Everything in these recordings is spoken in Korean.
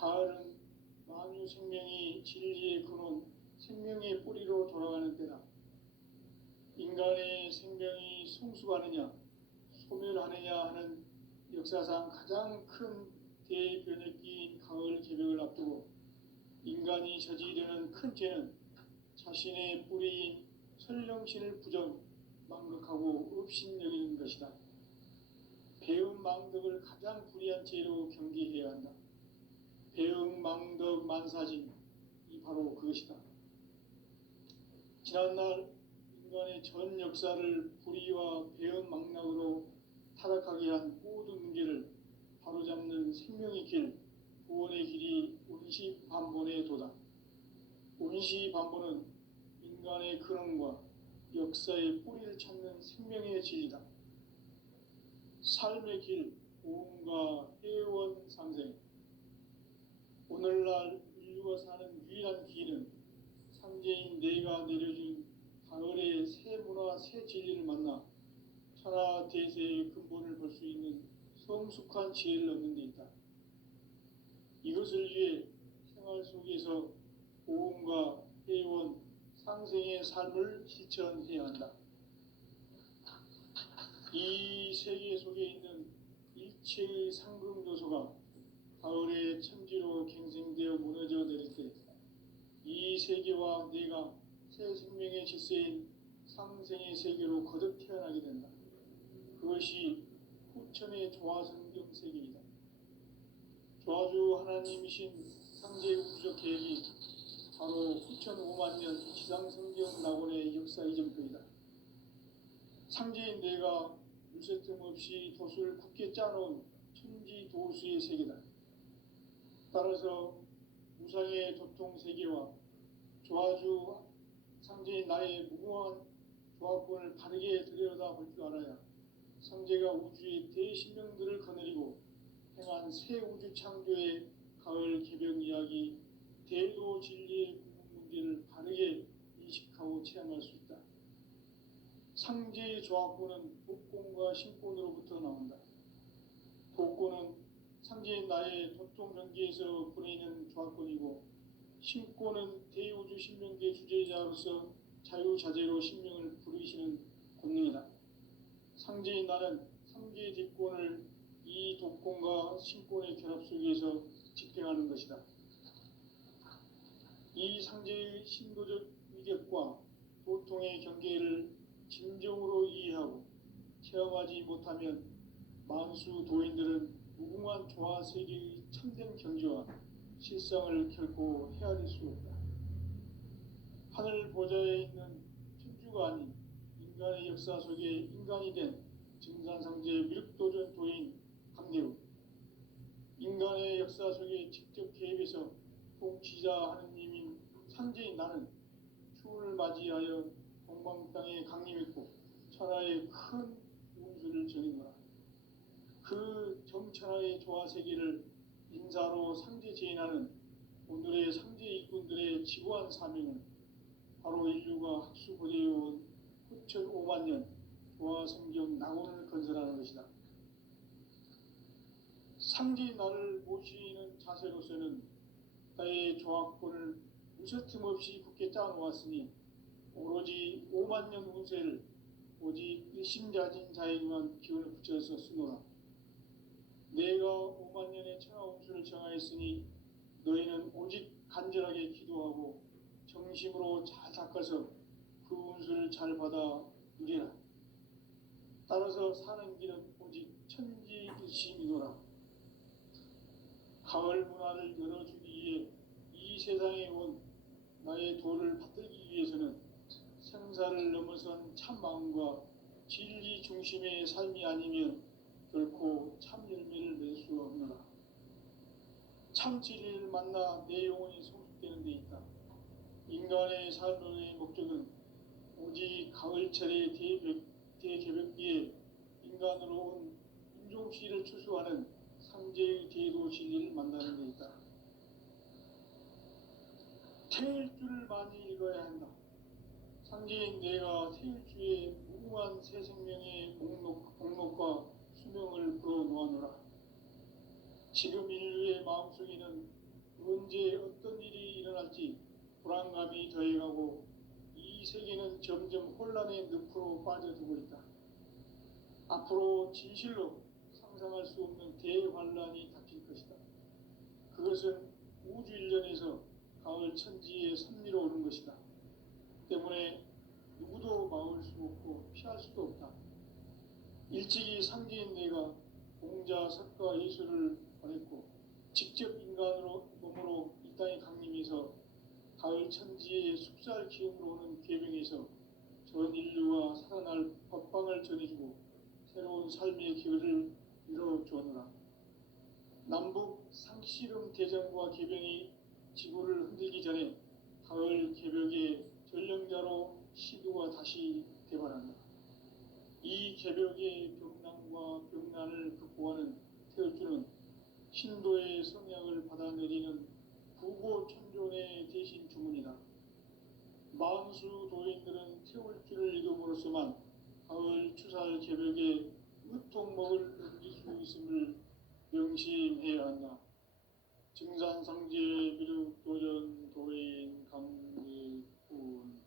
가을은 만유 생명이 진리의 근원, 생명의 뿌리로 돌아가는 때다. 인간의 생명이 성숙하느냐 소멸하느냐 하는 역사상 가장 큰 대변혁기인 가을 개벽을 앞두고 인간이 저지르는 큰 죄는 자신의 뿌리인 설령신을 망각하고 업신여기는 것이다. 배은망덕을 가장 불의한 죄로 경계해야 한다. 배은망덕 만사진이 바로 그것이다. 지난날 인간의 전 역사를 불의와 배은망락으로 타락하게 한 모든 문제를 바로잡는 생명의 길, 구원의 길이 운시반본의 도다. 운시반본은 인간의 근원과 역사의 뿌리를 찾는 생명의 진리다. 삶의 길, 고음과 회원 상생. 오늘날 인류가 사는 유일한 길은 삼재인 내가 내려준 가을의 새 문화, 새 진리를 만나 천하 대세의 근본을 볼 수 있는 성숙한 지혜를 얻는 데 있다. 이것을 위해 생활 속에서 고음과 회원, 상생의 삶을 실천해야 한다. 이 세계 속에 있는 일체의 상금 요소가 가을의 천지로 갱생되어 무너져 내릴 때 이 세계와 내가 새 생명의 질서인 상생의 세계로 거듭 태어나게 된다. 그것이 후천의 조화성경 세계이다. 조화주 하나님이신 상제 우주적 계획이 바로 후천 5만년 지상성경 낙원의 역사 이전표이다. 상제인 내가 유세틈 없이 도수를 굳게 짜놓은 천지 도수의 세계다. 따라서 무상의 도통 세계와 조화주 상제인 나의 무궁한 조합권을 바르게 들여다볼 줄 알아야 상제가 우주의 대신명들을 거느리고 행한 새 우주 창조의 가을 개벽 이야기, 대도 진리의 궁극 문제를 바르게 인식하고 체험할 수 있다. 상제의 조합권은 독권과 신권으로부터 나온다. 독권은 상제인 나의 도통 경계에서 보내는 조합권이고, 신권은 대우주 신명계 주제자로서 자유자재로 신명을 부르시는 권능이다. 상제인 나는 상제의 뒷권을 이 독권과 신권의 결합 속에서 집행하는 것이다. 이 상제의 신도적 위격과 도통의 경계를 진정으로 이해하고 체험하지 못하면 만수 도인들은 무궁한 조화 세계의 참된 경지와 실상을 결코 헤아릴 수 없다. 하늘 보좌에 있는 천주가 아닌 인간의 역사 속에 인간이 된 증산상제 미륵도전 도인 강대우, 인간의 역사 속에 직접 개입해서 통치자 하느님인 상제인 나는 추운을 맞이하여 동방 땅에 강림했고 천하의 큰 운수를 정해노라. 그 정천하의 조화세계를 인사로 상제 제인하는 오늘의 상제 일꾼들의 지고한 사명은 바로 인류가 학수고대해온 후천 5만년 조화성경 낙원을 건설하는 것이다. 상제인 나를 모시는 자세로서는 나의 조합권을 무쇠틈 없이 굳게 짜놓았으니 오로지 5만년 운세를 오직 일심자진 자에게만 기운을 붙여서 쓰노라. 내가 5만년의 천하 운수를 정하였으니 너희는 오직 간절하게 기도하고 정심으로 잘 닦아서 그 운수를 잘 받아 누리라. 따라서 사는 길은 오직 천지일심이노라. 가을 문화를 열어주기 위해 이 세상에 온 나의 도를 받들기 위해서는 생사를 넘어선 참마음과 진리 중심의 삶이 아니면 결코 참 열매를 낼 수 없노라. 참 진리를 만나 내 영혼이 성숙되는 데 있다. 인간의 삶의 목적은 오직 가을철의 대개벽기에 인간으로 온 인종시를 추수하는 상제의 대도 진리를 만나는 데 있다. 태일주를 많이 읽어야 한다. 상제인 내가 태일주의 무궁한 새 생명의 목록과 수명을 풀어 놓아노라. 지금 인류의 마음속에는 언제 어떤 일이 일어날지 불안감이 더해가고 이 세계는 점점 혼란의 늪으로 빠져들고 있다. 앞으로 진실로 상상할 수 없는 대환란이 닥칠 것이다. 그것은 우주 일련에서 가을 천지의 섭리로 오는 것이다. 때문에 누구도 막을 수 없고 피할 수도 없다. 일찍이 상제인 내가 공자, 석가, 예수를 보냈고 직접 인간으로 몸으로 이 땅에 강림해서 가을 천지의 숲살 기운으로 오는 계명에서 전 인류와 살아날 법방을 전해주고 새로운 삶의 기회를 이뤄주었노라. 남북 상씨름 대전과 개병이 지구를 흔들기 전에 가을 개벽의 전령자로 시두가 다시 대발한다. 이 개벽의 병난과 병난을 극복하는 태울주는 신도의 성약을 받아내리는 구고천존의 대신 주문이다. 만수 도인들은 태울주를 이름으로서만 가을 추살 개벽의 의통목을 넘길 수 있음을 명심해야 한다. 증산상제 미륵도전 도인 강대군.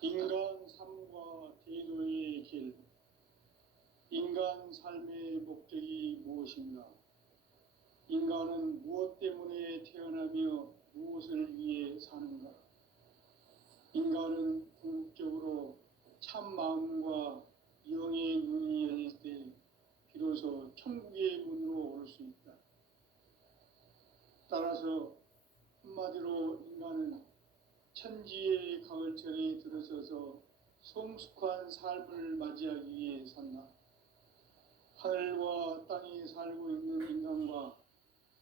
인간 삶과 대도의 길. 인간 삶의 목적이 무엇인가? 인간은 무엇 때문에 태어나며 무엇을 위해 사는가? 인간은 궁극적으로 참 마음과 영의 눈이 열릴 때 비로소 천국의 문으로 오를 수 있다. 따라서 한마디로 인간은 천지의 가을철에 들어서서 성숙한 삶을 맞이하기 위해 산다. 하늘과 땅에 살고 있는 인간과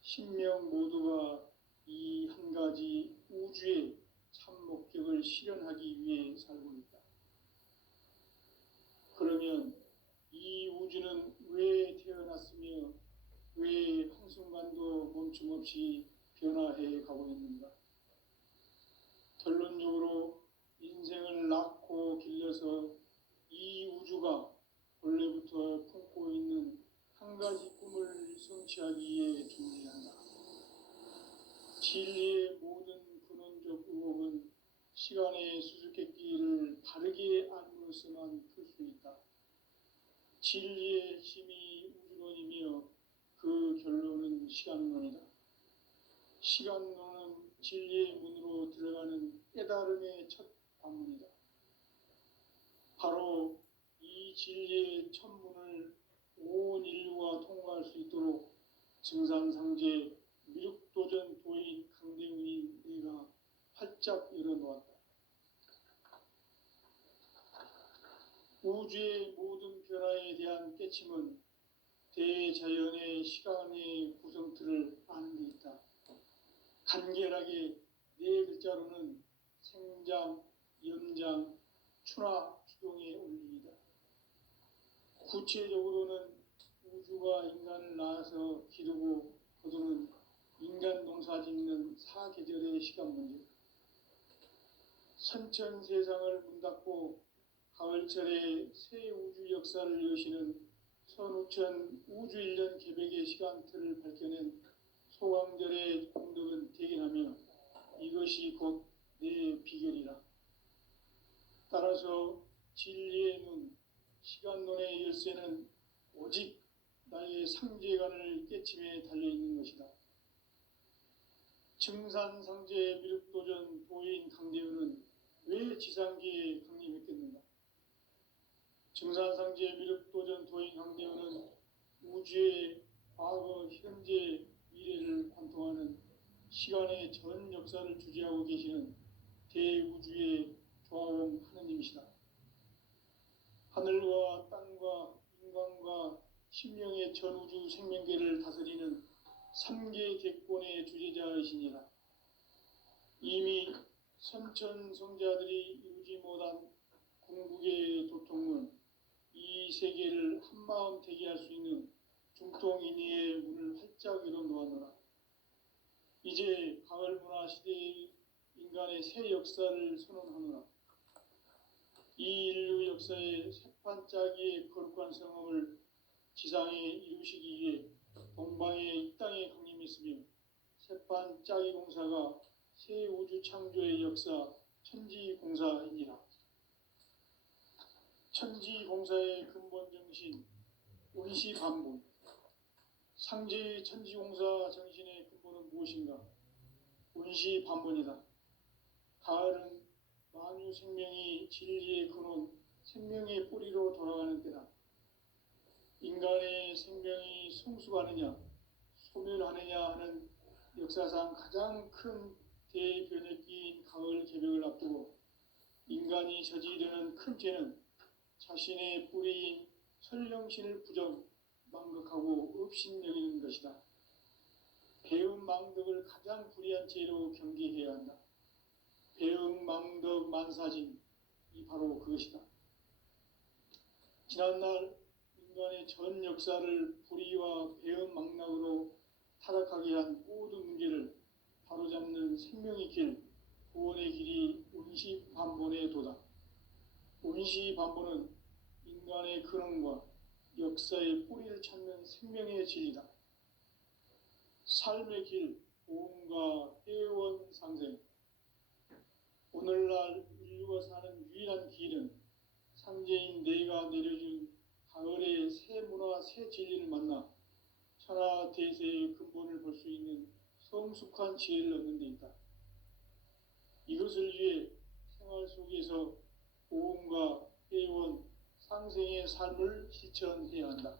신명 모두가 이 한 가지 우주의 참 목적을 실현하기 위해 살고 있다. 그러면 이 우주는 왜 태어났으며 왜 한순간도 멈춤 없이 변화해 가고 있는가? 결론적으로 인생을 낳고 길러서 이 우주가 원래부터 품고 있는 한 가지 꿈을 성취하기 위해 존재한다. 진리의 모든 근원적 의혹은 시간의 수수께끼를 바르게 알므로서만 풀 수 있다. 진리의 힘이 우주론이며 그 결론은 시간론이다. 시간론은 진리의 문으로 들어가는 깨달음의 첫 관문이다. 바로 이 진리의 첫 문을 온 인류가 통과할 수 있도록 증산상제 미륵도전 도인 강대훈이 내가 활짝 열어놓았다. 우주의 모든 변화에 대한 깨침은 대자연의 시간의 구성틀을 아는 데 있다. 간결하게 네 글자로는 생장, 염장, 추나 추동의 원리이다. 구체적으로는 우주가 인간을 낳아서 기르고 거두는 인간 농사 짓는 사계절의 시간 문제. 선천 세상을 문 닫고 가을철에 새 우주 역사를 여시는 선우천 우주 1년 개백의 시간틀을 밝혀낸 소강절의 공덕은 대견하며 이것이 곧 내 비결이라. 따라서 진리의 눈, 시간론의 열쇠는 오직 나의 상제관을 깨침에 달려있는 것이다. 증산상제 미륵도전 도인 강대훈은 왜 지상계에 강림했겠는가? 증산상제 미륵도전 도인 강대훈은 우주의 과거, 현재, 미래를 관통하는 시간의 전 역사를 주재하고 계시는 대우주의 조화원 하느님이시다. 하늘과 땅과 인간과 신명의 전우주 생명계를 다스리는 3계 객권의 주재자이시니라. 이미 선천성자들이 이루지 못한 궁극의 도통문, 이 세계를 한마음 되게 할 수 있는 중통인의의 문을 활짝 열어놓았노라. 이제 가을 문화 시대의 인간의 새 역사를 선언하노라. 이 인류 역사의 새판짜기의 거룩한 성험을 지상에 이루시기 위해 동방의 이 땅에 강림했으며 새판짜기 공사가 새 우주 창조의 역사 천지공사이니라. 천지공사의 근본 정신 원시반본. 상제의 천지공사 정신의 근본은 무엇인가? 원시반본이다. 가을은 만유 생명이 진리의 근원, 생명의 뿌리로 돌아가는 때다. 인간의 생명이 성숙하느냐, 소멸하느냐 하는 역사상 가장 큰 대변혁기인 가을 개벽을 앞두고 인간이 저지르는 큰 죄는 자신의 뿌리인 설령신을 부정, 망극하고 업신여기는 것이다. 배은 망덕을 가장 불의한 죄로 경계해야 한다. 배은 망덕 만사진, 이 바로 그것이다. 지난날 인간의 전 역사를 불의와 배은 망락으로 타락하게 한 모든 문제를 바로잡는 생명의 길, 구원의 길이 원시반본의 도다. 원시반본은 인간의 근원과 역사의 뿌리를 찾는 생명의 진리다. 삶의 길, 보험과 회원 상생. 오늘날 인류가 사는 유일한 길은 상제인 내가 내려준 가을의 새 문화, 새 진리를 만나 천하 대세의 근본을 볼 수 있는 성숙한 지혜를 얻는 데 있다. 이것을 위해 생활 속에서 보험과 회원, 상생의 삶을 실천해야 한다.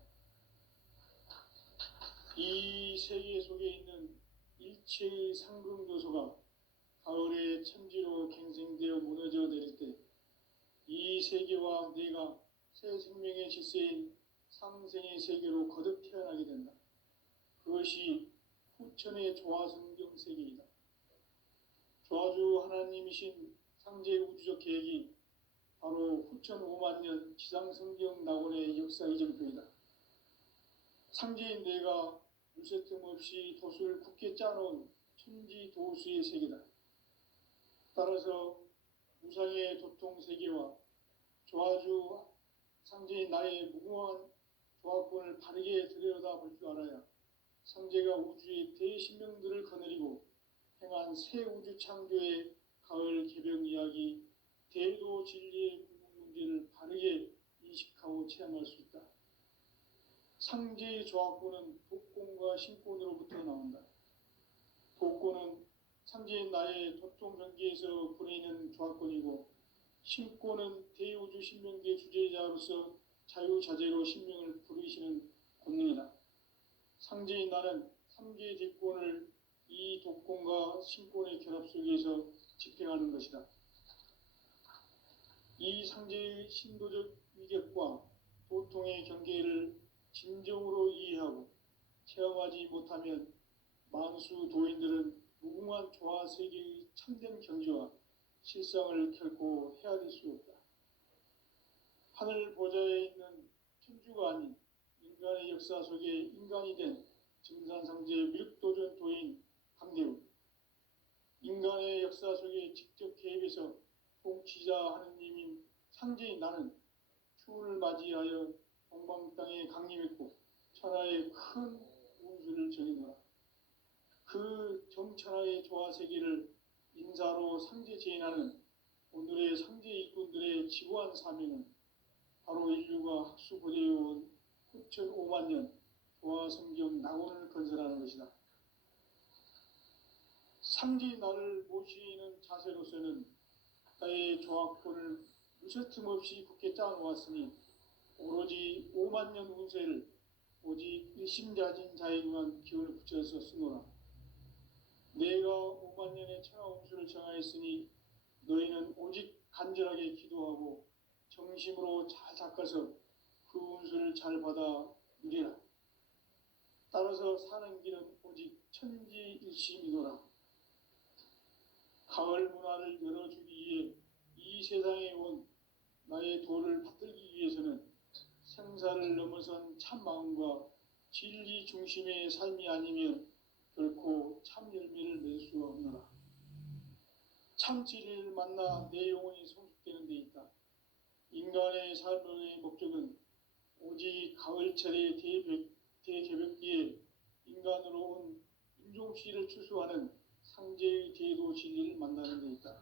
이 세계 속에 있는 일체의 상승요소가 가을의 천지로 갱생되어 무너져 내릴 때 이 세계와 내가 새 생명의 질서인 상생의 세계로 거듭 태어나게 된다. 그것이 후천의 조화성경 세계이다. 조화주 하나님이신 상제 우주적 계획이 바로 후천 5만 년 지상성경 낙원의 역사 이정표이다. 상제인 내가 물새 틈 없이 도수를 굳게 짜놓은 천지 도수의 세계다. 따라서 무상의 도통 세계와 조화주 상제인 나의 무궁한 조화권을 바르게 들여다볼 줄 알아야 상제가 우주의 대신명들을 거느리고 행한 새 우주 창조의 가을 개벽 이야기, 대도 진리의 궁극 문제를 바르게 인식하고 체험할 수 있다. 상제의 조화권은 독권과 신권으로부터 나온다. 독권은 상제인 나의 도통 경계에서 보내는 조화권이고, 신권은 대우주 신명계 주제자로서 자유자재로 신명을 부르시는 권능이다. 상제인 나는 삼계의 뒷권을 이 독권과 신권의 결합 속에서 집행하는 것이다. 이 상제의 신도적 위격과 도통의 경계를 진정으로 이해하고 체험하지 못하면 만수 도인들은 무궁한 조화 세계의 참된 경지와 실상을 결코 헤아릴 수 없다. 하늘 보좌에 있는 천주가 아닌 인간의 역사 속에 인간이 된 증산상제의 밀도전 도인 강대우, 인간의 역사 속에 직접 개입해서 통치자 하느님인 상제인 나는 추운을 맞이하여 동방 땅에 강림했고 천하의 큰 운수를 정해놓아 그 정천하의 조화 세계를 인사로 상제 제인하는 오늘의 상제 일꾼들의 지구한 사명은 바로 인류가 학수고대해온 후천 5만 년 조화 성경 낙원을 건설하는 것이다. 상제 나를 모시는 자세로서는 나의 조화권을 무쇠틈 없이 굳게 짜놓았으니 오로지 5만 년 운세를 오직 일심자진 자에게만 기운을 붙여서 쓰노라. 내가 5만 년의 천하 운수를 정하였으니 너희는 오직 간절하게 기도하고 정심으로 잘 닦아서 그 운수를 잘 받아 누리라. 따라서 사는 길은 오직 천지일심이노라. 가을 문화를 열어주기 위해 이 세상에 온 나의 도를 받들기 위해서는 생사를 넘어선 참 마음과 진리 중심의 삶이 아니면 결코 참 열매를 맺을 수 없노라. 참 진리를 만나 내 영혼이 성숙되는 데 있다. 인간의 삶의 목적은 오직 가을철의 대개벽기에 인간으로 온 인종씨를 추수하는 상제의 대도 진리를 만나는 데 있다.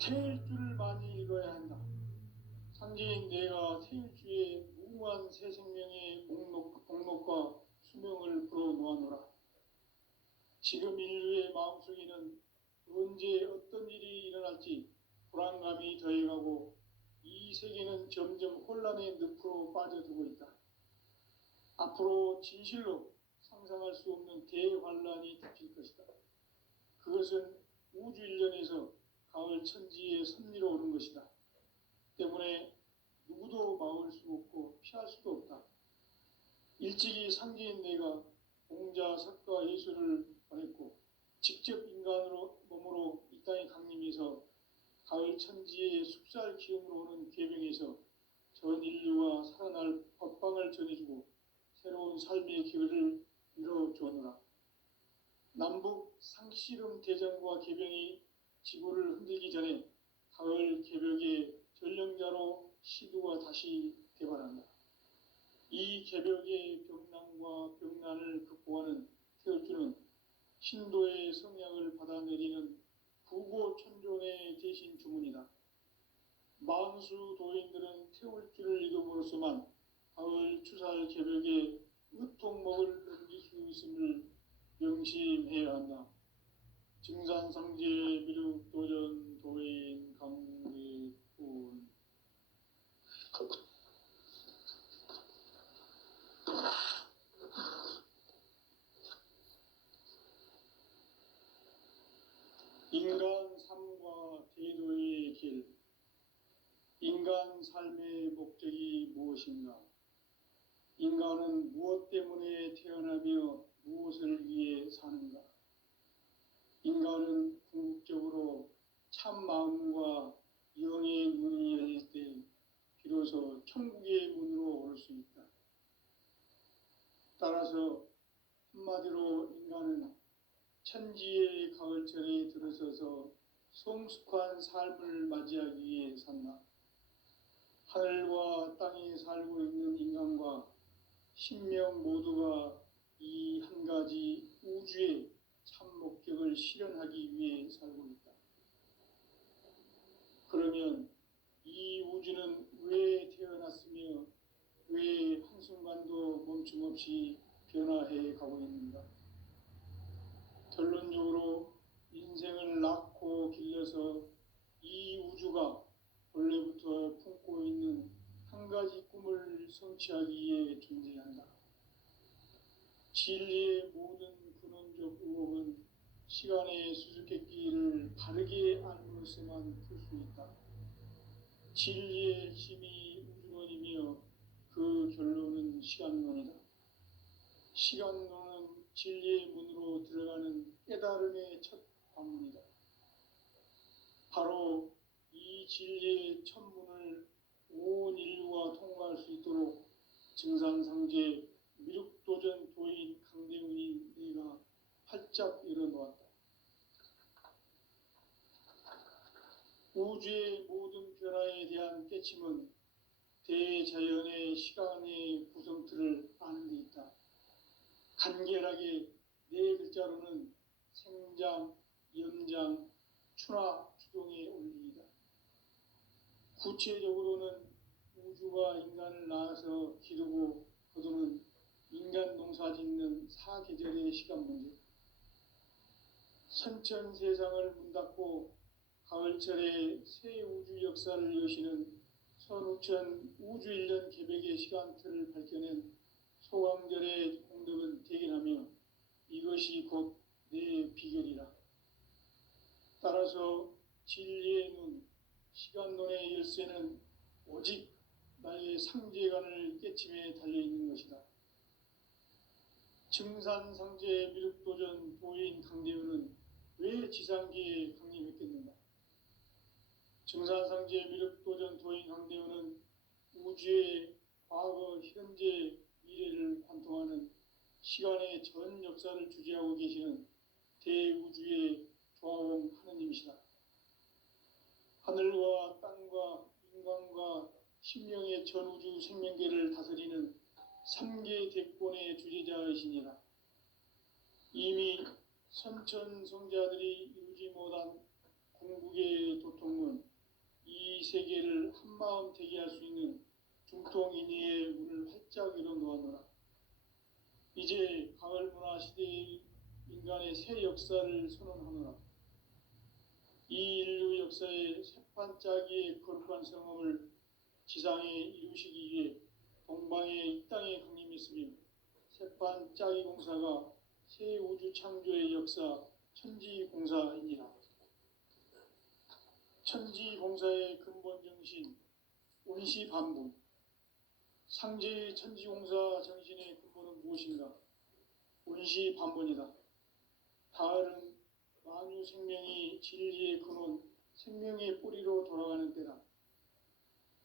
태일주를 많이 읽어야 한다. 상제인 내가 태일주의 무궁한 새 생명의 목록과 수명을 풀어놓아노라. 지금 인류의 마음속에는 언제 어떤 일이 일어날지 불안감이 더해가고 이 세계는 점점 혼란의 늪으로 빠져들고 있다. 앞으로 진실로 상상할 수 없는 대환란이 닥칠 것이다. 그것은 우주 일련에서 가을 천지에 섭리로 오는 것이다. 때문에 누구도 막을 수 없고 피할 수도 없다. 일찍이 상제인 내가 공자, 석가, 예수를 보냈고 직접 인간으로 몸으로 이 땅에 강림해서 가을 천지의 숲살 기운으로 오는 계명에서 전 인류와 살아날 법방을 전해주고 새로운 삶의 기회를 이뤄주었노라. 남북 상씨름 대전과 계병이 지구를 흔들기 전에 가을 개벽의 전령자로 시두가 다시 개발한다. 이 개벽의 병난과 병난을 극복하는 태울주는 신도의 성향을 받아내리는 부고천존의 대신 주문이다. 만수 도인들은 태울주를 읽음으로써만 가을 추살 개벽에 의통목을 넘길 수 있음을 명심해야 한다. 증산상제 미륵도전 도인 강대군. 인간 삶과 대도의 길. 인간 삶의 목적이 무엇인가? 인간은 무엇 때문에 태어나며 무엇을 위해 사는가? 인간은 궁극적으로 참 마음과 영의 문이 열릴 때 비로소 천국의 문으로 올 수 있다. 따라서 한마디로 인간은 천지의 가을철에 들어서서 성숙한 삶을 맞이하기 위해 산다. 하늘과 땅에 살고 있는 인간과 신명 모두가 이 한 가지 우주의 참 목적을 실현하기 위해 살고 있다. 그러면 이 우주는 왜 태어났으며 왜 한순간도 멈춤없이 변화해 가고 있는가? 결론적으로 인생을 낳고 길러서 이 우주가 원래부터 품고 있는 한 가지 꿈을 성취하기 위해 존재한다. 진리의 모든 근원적 의혹은 시간의 수수께끼를 바르게 알므로서만 풀 수 있다. 진리의 핵심이 우주론이며 그 결론은 시간론이다. 시간론은 진리의 문으로 들어가는 깨달음의 첫 관문이다. 바로 이 진리의 첫 문을 온 인류가 통과할 수 있도록 증산상제 미륵도전 도인 강대훈이 내가 활짝 열어놓았다. 우주의 모든 변화에 대한 깨침은 대자연의 시간의 구성틀을 아는 데 있다. 간결하게 네 글자로는 생장, 연장, 추나 추동의 원리이다. 구체적으로는 우주가 인간을 낳아서 기르고 거두는 인간 농사 짓는 사계절의 시간 문제. 선천 세상을 문 닫고 가을철에 새 우주 역사를 여시는 선우천 우주일년 개벽의 시간틀을 밝혀낸 소강절의 공덕은 대견하며 이것이 곧 내 비결이라. 따라서 진리의 눈, 시간론의 열쇠는 오직 나의 상제관을 깨침에 달려있는 것이다. 증산상제 미륵도전 도인 강대훈은 왜 지상계에 강림했겠는가? 증산상제 미륵도전 도인 강대훈은 우주의 과거, 현재, 미래를 관통하는 시간의 전 역사를 주재하고 계시는 대우주의 조화원 하느님이시다. 하늘 하늘과 땅과 인간과 신명의 전우주 생명계를 다스리는 삼계 대권의 주제자이시니라. 이미 선천성자들이 이루지 못한 궁극의 도통은 이 세계를 한마음 되게 할 수 있는 중통인의의 문을 활짝 열어놓았노라. 이제 가을 문화 시대의 인간의 새 역사를 선언하노라. 이 인류 역사의 새반짝이의 거룩한 성험을 지상에 이루시기 위해 동방의 이 땅에 강림했으며 새반짝이 공사가 새 우주 창조의 역사 천지공사이니라. 천지공사의 근본 정신 온시반분. 상제의 천지공사 정신의 근본은 무엇인가? 온시반분이다. 가을은 만유 생명이 진리의 근원, 생명의 뿌리로 돌아가는 때다.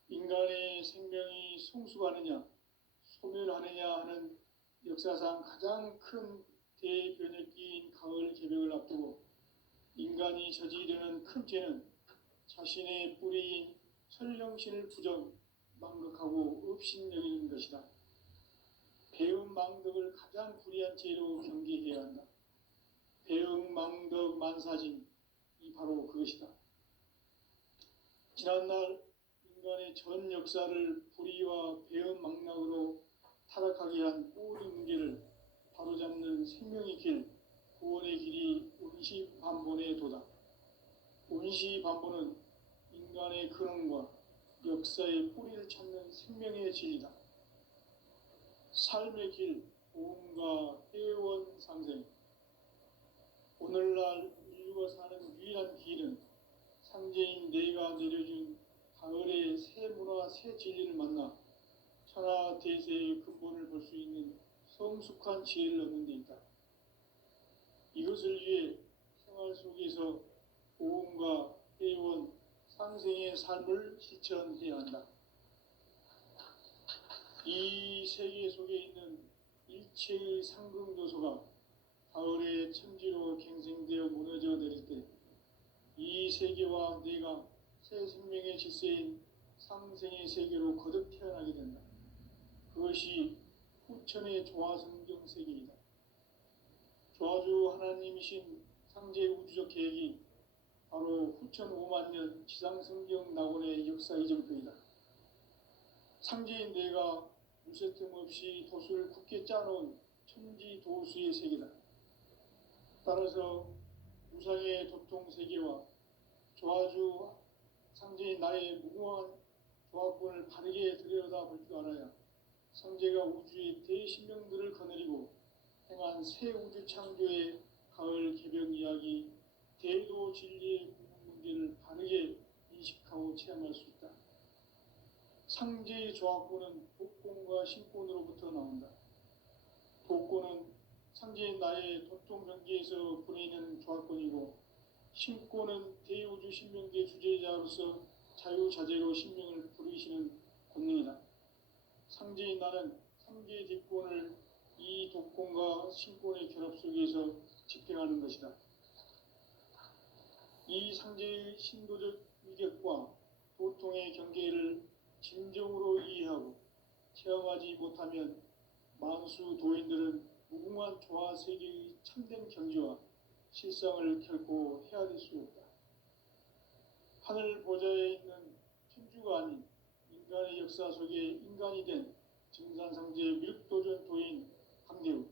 인간의 생명이 성숙하느냐, 소멸하느냐 하는 역사상 가장 큰 대변혁기인 가을 개벽을 앞두고 인간이 저지르는 큰 죄는 자신의 뿌리인 설령신을 부정, 망극하고 업신여기는 것이다. 배음 망덕을 가장 불의한 죄로 경계해야 한다. 배음 망덕 만사진, 이 바로 그것이다. 지난날 인간의 전 역사를 불의와 배음 망락으로 타락하게 한 모든 문제를 바로잡는 생명의 길, 구원의 길이 온시반본의 도다. 온시반본은 인간의 근원과 역사의 뿌리를 찾는 생명의 진리다. 삶의 길, 보험과 회원 상생. 오늘날 인류가 사는 유일한 길은 상제인 내가 내려준 가을의 새 문화, 새 진리를 만나 천하 대세의 근본을 볼 수 있는 성숙한 지혜를 얻는 데 있다. 이것을 위해 생활 속에서 보험과 회원, 상생의 삶을 실천해야 한다. 이 세계 속에 있는 일체의 상금 요소가 가을의 천지로 갱생되어 무너져 내릴 때 이 세계와 내가 새 생명의 질서인 상생의 세계로 거듭 태어나게 된다. 그것이 후천의 조화성경 세계이다. 조화주 하나님이신 상제 우주적 계획이 바로 후천 5만 년 지상성경 낙원의 역사 이정표이다. 상제인 내가 무쇠 틈 없이 도수를 굳게 짜놓은 천지 도수의 세계다. 따라서 무상의 도통 세계와 조화주 상제인 나의 무궁한 조화권을 바르게 들여다볼 줄 알아야 상제가 우주의 대신명들을 거느리고 행한 새 우주 창조의 가을 개벽 이야기, 대도 진리의 궁극 문제를 바르게 인식하고 체험할 수 있다. 상제의 조화권은 복권과 신권으로부터 나온다. 복권은 상제인 나의 도통 경계에서 부리는 조화권이고, 신권은 대우주 신명계 주제자로서 자유자재로 신명을 부르시는 권능이다. 상제인 나는 상계 뒷권을 이 독권과 신권의 결합 속에서 집행하는 것이다. 이 상제의 신도적 위격과 도통의 경계를 진정으로 이해하고 체험하지 못하면 만수 도인들은 무궁한 조화 세계의 참된 경지와 실상을 결코 헤아릴 수 없다. 하늘 보좌에 있는 천주가 아닌 인간의 역사 속에 인간이 된 증산상제의 밀도전 도인 강대우,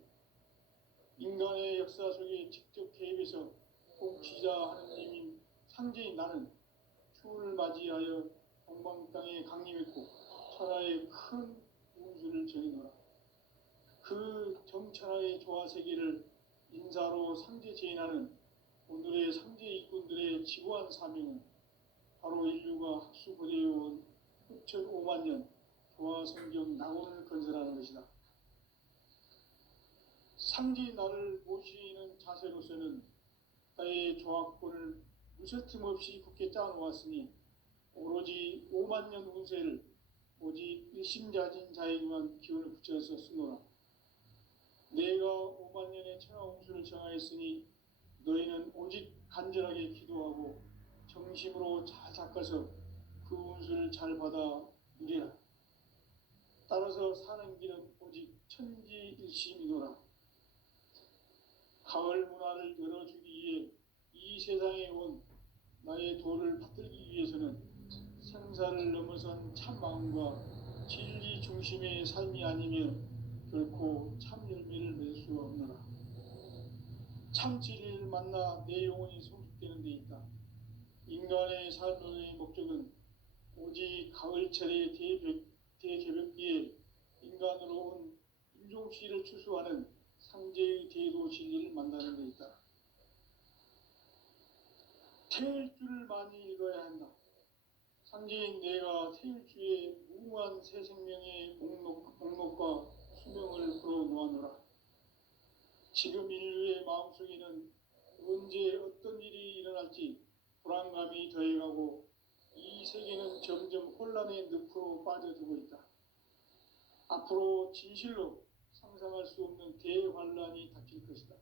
인간의 역사 속에 직접 개입해서 통치자 하느님인 상제인 나는 추운을 맞이하여 동방 땅에 강림했고 천하의 큰 운수를 정해놓아. 그 정천하의 조화 세계를 인사로 상제 제인하는 오늘의 상제 일꾼들의 지구한 사명은 바로 인류가 학수고대해온 후천 5만 년 조화 성경 낙원을 건설하는 것이다. 상제 나를 모시는 자세로서는 나의 조화권을 무쇠틈 없이 굳게 짜놓았으니 오로지 5만 년 운세를 오직 일심자진 자에게만 기운을 붙여서 쓰노라. 내가 5만 년의 천하 운수를 정하였으니 너희는 오직 간절하게 기도하고 정심으로 잘 닦아서 그 운수를 잘 받아 누리라. 따라서 사는 길은 오직 천지일심이노라. 가을 문화를 열어주기 위해 이 세상에 온 나의 도를 받들기 위해서는 생사를 넘어선 참 마음과 진리 중심의 삶이 아니면 결코 참 열매를 맺을 수가 없노라. 참 진리를 만나 내 영혼이 성숙되는 데 있다. 인간의 삶의 목적은 오직 가을철의 대개벽기에 인간으로 온 임종씨를 추수하는 상제의 대도 진리를 만나는 데 있다. 태일주를 많이 읽어야 한다. 상제인 내가 태일주의 무궁한 새 생명의 목록과 수명을 풀어놓아노라. 지금 인류의 마음속에는 언제 어떤 일이 일어날지 불안감이 더해가고 이 세계는 점점 혼란의 늪으로 빠져들고 있다. 앞으로 진실로 상상할 수 없는 대환란이 닥칠 것이다.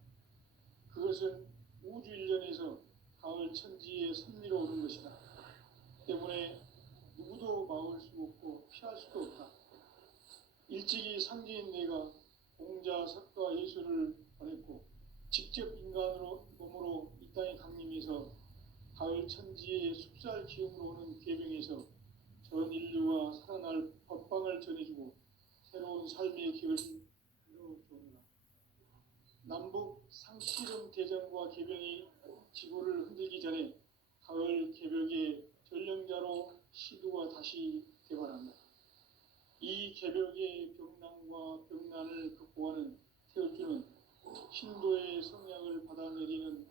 그것은 우주 일련에서 가을 천지의 섭리로 오는 것이다. 때문에 누구도 막을 수 없고 피할 수도 없다. 일찍이 상제인 내가 공자, 석가, 예수를 보냈고 직접 인간으로 몸으로 이 땅에 강림해서 가을 천지의 숲살 기음으로 오는 계명에서 전 인류와 살아날 법방을 전해주고 새로운 삶의 길을 이루어주노라. 남북 상씨름 대전과 개병이 지구를 흔들기 전에 가을 개벽의 전령자로 시도가 다시 개발한다. 이 개벽의 병난과 병난을 극복하는 태울주는 신도의 성약을 받아내리는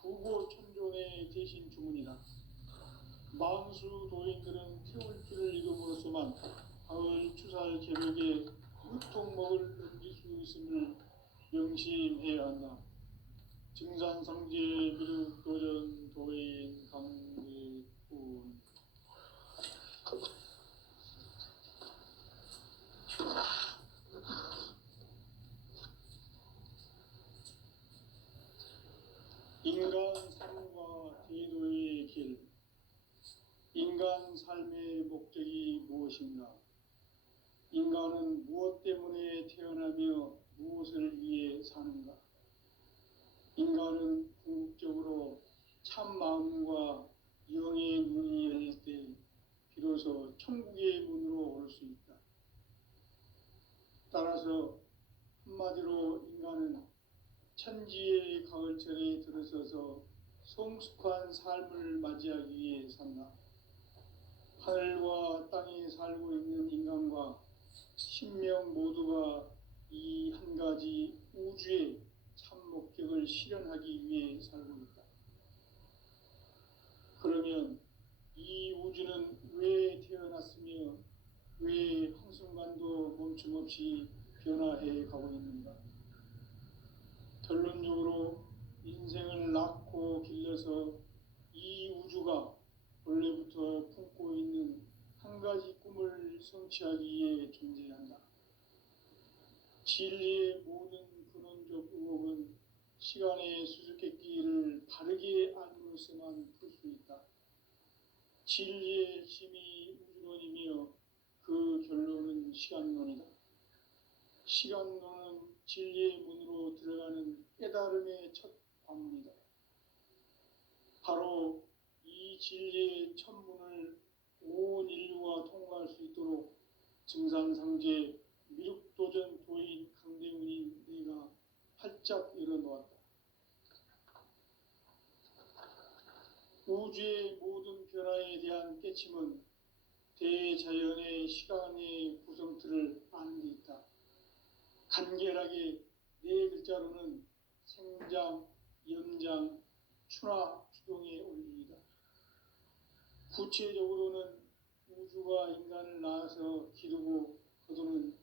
부고천존의 대신 주문이다. 만수 도인들은 태울주를 읽음으로써만 가을 추살 개벽에 으통먹을 넘길 수 있음을 명심해야 한다. 증산상제 미륵도전 도인 강대군. 인간 삶과 제도의 길. 인간 삶의 목적이 무엇인가? 인간은 무엇 때문에 태어나며 무엇을 위해 사는가? 인간은 궁극적으로 참 마음과 영의 문이 열릴 때 비로소 천국의 문으로 올 수 있다. 따라서 한마디로 인간은 천지의 가을철에 들어서서 성숙한 삶을 맞이하기 위해 산다. 하늘과 땅에 살고 있는 인간과 신명 모두가 이 한 가지 우주의 참 목적을 실현하기 위해 살고 있다. 그러면 이 우주는 왜 태어났으며 왜 한순간도 멈춤없이 변화해 가고 있는가? 결론적으로 인생을 낳고 길러서 이 우주가 원래부터 품고 있는 한 가지 꿈을 성취하기 위해 존재한다. 진리의 모든 근원적 의혹은 시간의 수수께끼를 바르게 알므로서만 풀 수 있다. 진리의 핵심이 우주론이며 그 결론은 시간론이다. 시간론은 진리의 문으로 들어가는 깨달음의 첫 관문이다. 바로 이 진리의 첫 문을 온 인류가 통과할 수 있도록 증산상제 미륵도전 도인 강대문인 내가 활짝 열어놓았다. 우주의 모든 변화에 대한 깨침은 대자연의 시간의 구성틀을 아는 데 있다. 간결하게 네 글자로는 생장, 연장, 추나 추동의 원리이다. 구체적으로는 우주가 인간을 낳아서 기르고 거두는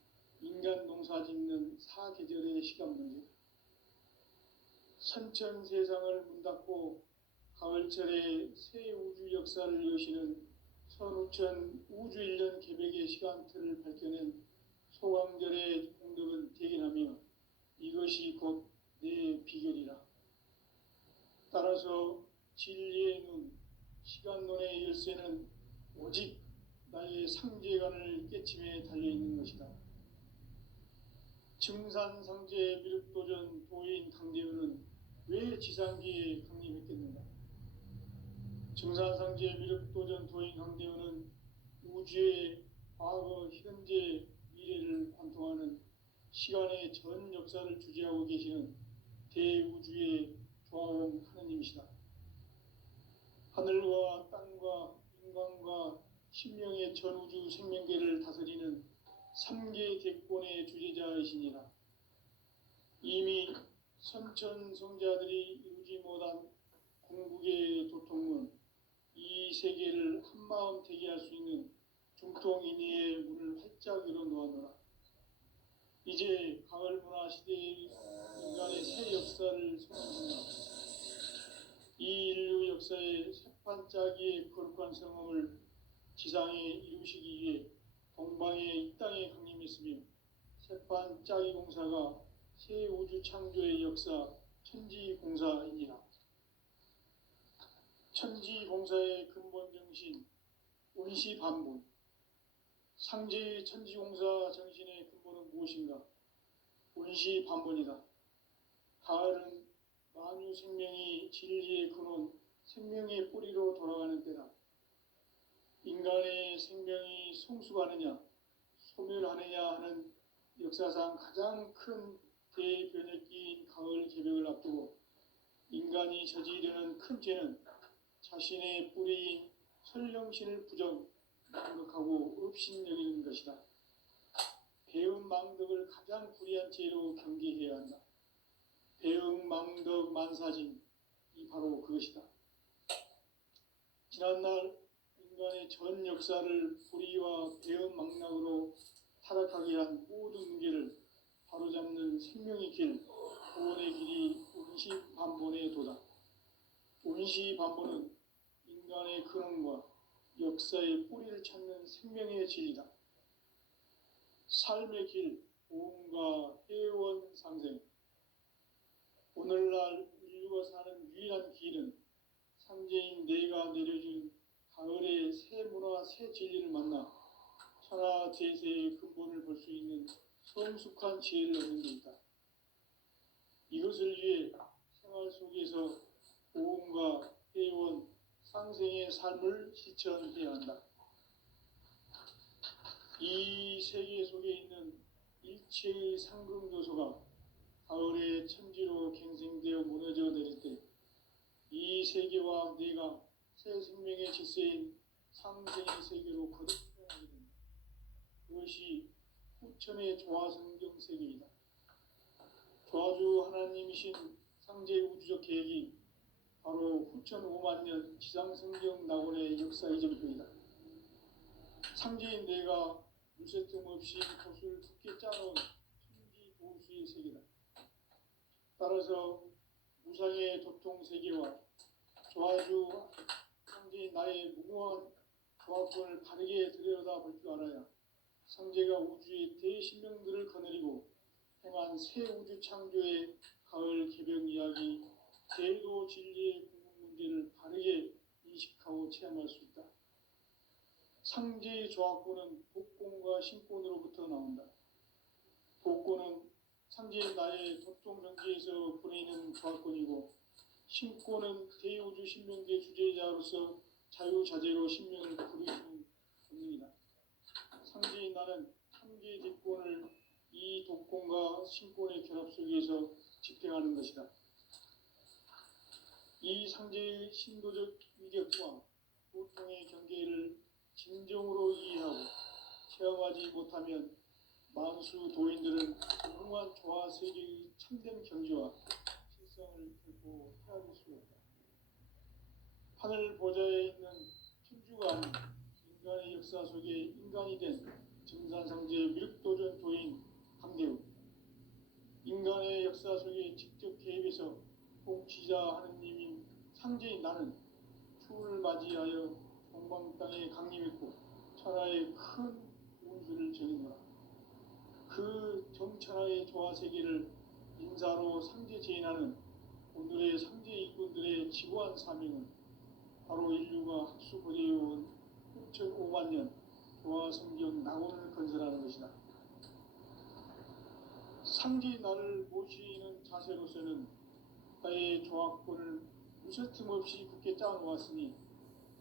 인간 농사 짓는 사계절의 시간 문제. 선천 세상을 문 닫고 가을철에 새 우주 역사를 여시는 선우천 우주일년 개벽의 시간틀을 밝혀낸 소강절의 공덕은 대견하며 이것이 곧 내 비결이라. 따라서 진리의 눈, 시간론의 열쇠는 오직 나의 상제관을 깨침에 달려있는 것이다. 증산상제 미륵도전 도인 강대우는 왜 지상기에 강림했겠는가? 증산상제 미륵도전 도인 강대우는 우주의 과거, 현재, 미래를 관통하는 시간의 전 역사를 주재하고 계시는 대우주의 조화원 하느님이시다. 하늘과 땅과 인간과 신명의 전우주 생명계를 다스리는 3계 객권의 주재자이시니라. 이미 선천성자들이 이루지 못한 궁극의 도통문, 이 세계를 한마음 되게 할 수 있는 중통인의의 문을 활짝 열어놓았노라. 이제 가을 문화 시대의 인간의 새 역사를 선언한다. 이 인류 역사의 새판짜기의 거룩한 성험을 지상에 이루시기 위해 동방의 이 땅에 강림했으며 새판짜기 공사가 새 우주 창조의 역사 천지공사이니라. 천지공사의 근본 정신 운시반본. 상제의 천지공사 정신의 근본은 무엇인가? 운시반본이다. 가을은 만유 생명이 진리의 근원, 생명의 뿌리로 돌아가는 때다. 인간의 생명이 성숙하느냐, 소멸하느냐 하는 역사상 가장 큰 대변혁기인 가을 개벽을 앞두고 인간이 저지르는 큰 죄는 자신의 뿌리인 설령신을 망각하고 업신여기는 것이다. 배음 망덕을 가장 불의한 죄로 경계해야 한다. 배음 망덕 만사진, 이 바로 그것이다. 지난날 인간의 전 역사를 불의와 배음 망락으로 타락하게 한 모든 문제를 바로잡는 생명의 길, 구원의 길이 운시반본의 도다. 운시반본은 인간의 근원과 역사의 뿌리를 찾는 생명의 진리다. 삶의 길, 보험과 회원 상생. 오늘날 인류가 사는 유일한 길은 상제인 내가 내려준 가을의 새 문화, 새 진리를 만나 천하 제세의 근본을 볼 수 있는 성숙한 지혜를 얻는 데 있다. 이것을 위해 생활 속에서 보험과 회원, 상생의 삶을 실천해야 한다. 이 세계 속에 있는 일체의 상금 요소가 가을의 천지로 갱생되어 무너져 내릴 때 이 세계와 내가 새 생명의 질서인 상생의 세계로 거듭나게 된다. 그것이 후천의 조화성경 세계이다. 조화주 하나님이신 상제 우주적 계획이 바로 후천 5만 년 지상성경 낙원의 역사 이전표이다. 상제인 내가 물새 틈 없이 돛을 굳게 짜놓은 천지 보수의 세계다. 따라서 무상의 도통 세계와 조화주 상제인 나의 무궁한 조화권을 바르게 들여다볼 줄 알아야 상제가 우주의 대신명들을 거느리고 행한 새 우주 창조의 가을 개벽 이야기, 제도 진리의 궁극 문제를 바르게 인식하고 체험할 수 있다. 상제의 조화권은 복권과 신권으로부터 나온다. 복권은 상제의 나의 도통 경계에서 보내는 조화권이고, 신권은 대우주 신명계 주제자로서 자유자재로 신명을 부르시는 권능이다. 상제인 나는 3개 뒷권을 이 독권과 신권의 결합 속에서 집행하는 것이다. 이 상제의 신도적 위력과 보통의 경계를 진정으로 이해하고 체험하지 못하면 만수 도인들은 무궁한 조화 세계의 참된 경지와 실성을 결코 헤아릴 수 없다. 하늘 보좌에 있는 천주가 아닌 인간의 역사 속에 인간이 된 증산상제 미륵도전 도인 강대우. 인간의 역사 속에 직접 개입해서 통치자 하느님인 상제인 나는 추운을 맞이하여 동방 땅에 강림했고 천하의 큰 운수를 정했노라. 그 정천하의 조화세계를 인사로 상제 제인하는 오늘의 상제 일꾼들의 지고한 사명은 바로 인류가 학수고대해온 6,500만 년 교화성경 낙원을 건설하는 것이다. 상지 나를 모시는 자세로서는 나의 조합권을 무쇠틈 없이 굳게 짜놓았으니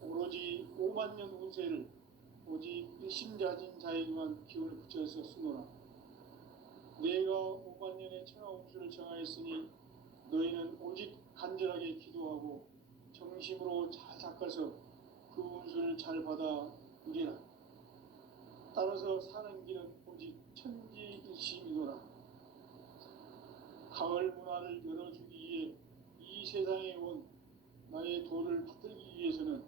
오로지 5만 년 운세를 오직 일심자진 자에게만 기운을 붙여서 쓰노라. 내가 5만 년의 천하 운수를 정하였으니 너희는 오직 간절하게 기도하고 정심으로 잘 닦아서 그 운수를 잘 받아 누리라. 따라서 사는 길은 오직 천지일심이노라. 가을 문화를 열어주기 위해 이 세상에 온 나의 도를 받들기 위해서는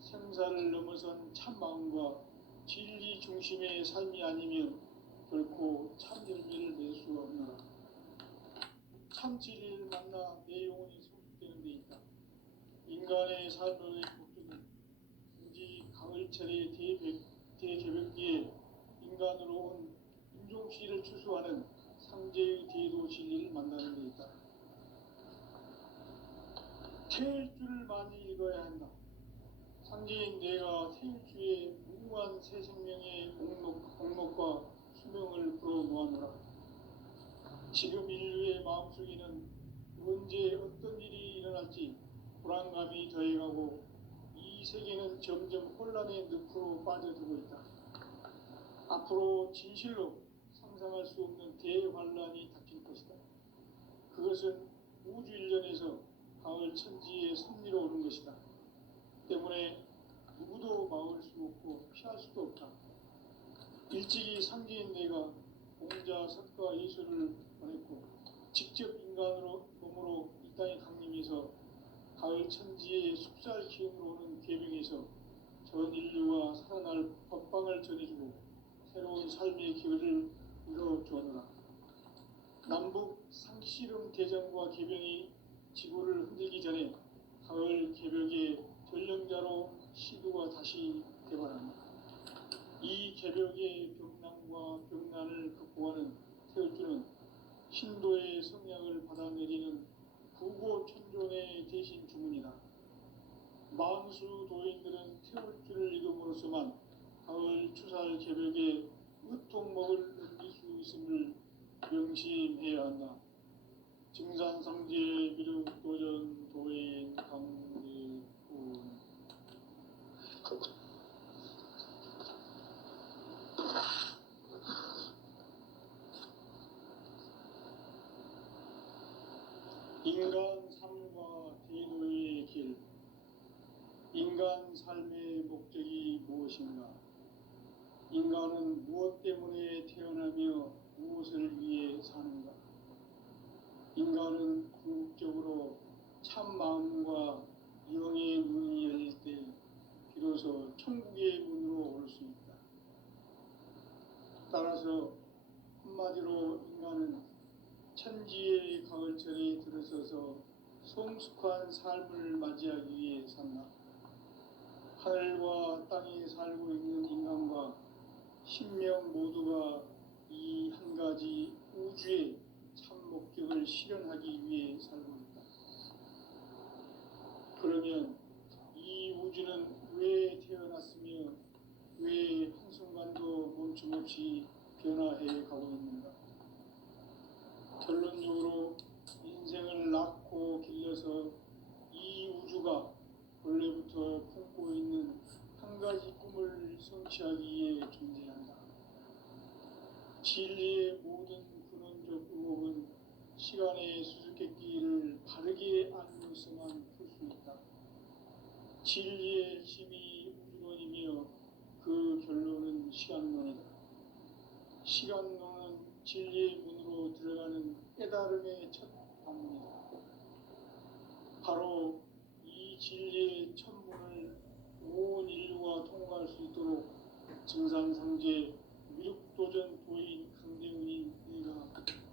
생사를 넘어선 참마음과 진리 중심의 삶이 아니면 결코 참 열매를 낼 수 없노라. 참 진리를 만나 내 영혼이 성숙되는 데 있다. 인간의 삶의 목적은 오직 가을철의 대개벽기에 인간으로 온 인종시를 추수하는 상제의 대도 진리를 만나는 데 있다. 태일주를 많이 읽어야 한다. 상제인 내가 태일주의 무궁한 새 생명의 목록과 수명을 불어 모아노라. 지금 인류의 마음속에는 언제 어떤 일이 일어날지 불안감이 더해가고 이 세계는 점점 혼란의 늪으로 빠져들고 있다. 앞으로 진실로 상상할 수 없는 대환란이 닥칠 것이다. 그것은 우주 일련에서 가을 천지에 섭리로 오는 것이다. 때문에 누구도 막을 수 없고 피할 수도 없다. 일찍이 상제인 내가 공자, 석가, 예수를 보냈고 직접 인간으로 몸으로 이 땅에 강림해서 가을 천지의 숙살 기운으로 오는 계명에서 전 인류가 살아날 법방을 전해주고 새로운 삶의 기회를 이뤄주었노라. 남북 상씨름 대전과 개병이 지구를 흔들기 전에 가을 개벽의 전령자로 시두가 다시 대발한다. 이 개벽의 병난과 병난을 극복하는 태울주는 신도의 성량을 받아내리는 부고천존의 대신 주문이다. 만수 도인들은 태울주를 읽음으로써만 가을 추살 개벽의 으통목을 넘길 수 있음을 명심해야 한다. 증산상제 미륵도전 도인 강대군. 인간 삶과 대도의 길. 인간 삶의 목적이 무엇인가? 인간은 무엇 때문에 태어나며 무엇을 위해 사는가? 인간은 궁극적으로 참 마음과 영의 문이 열릴 때 비로소 천국의 문으로 올 수 있다. 따라서 한마디로 인간은 천지의 가을철에 들어서서 성숙한 삶을 맞이하기 위해 산다. 하늘과 땅에 살고 있는 인간과 신명 모두가 이 한 가지 우주의 참 목적을 실현하기 위해 살고 있다. 그러면 이 우주는 왜 태어났으며 왜 한순간도 멈춤없이 변화해 가고 있는가? 결론적으로 인생을 낳고 길러서 이 우주가 원래부터 품고 있는 한 가지 꿈을 성취하기 위해 존재한다. 진리의 모든 근원적 의혹은 시간의 수수께끼를 바르게 알면서만 풀 수 있다. 진리의 힘이 우주론이며 그 결론은 시간론이다. 시간론은 진리의 문으로 들어가는 깨달음의 첫 방문이다. 바로 이 진리의 첫 문을 온 인류가 통과할 수 있도록 증산상제 미륵도전 도인 강대훈이 내가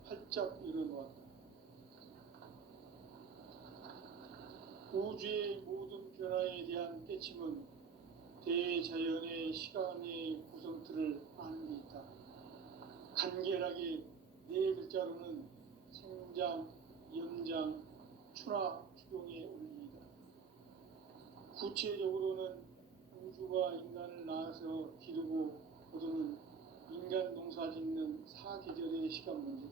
활짝 열어놓았다. 우주의 모든 변화에 대한 깨침은 대자연의 시간의 구성틀을 아는 데 있다. 간결하게 네 글자로는 생장, 연장, 추락, 추동의 원리이다. 구체적으로는 우주가 인간을 낳아서 기르고 거두는 인간 농사 짓는 사계절의 시간 문제,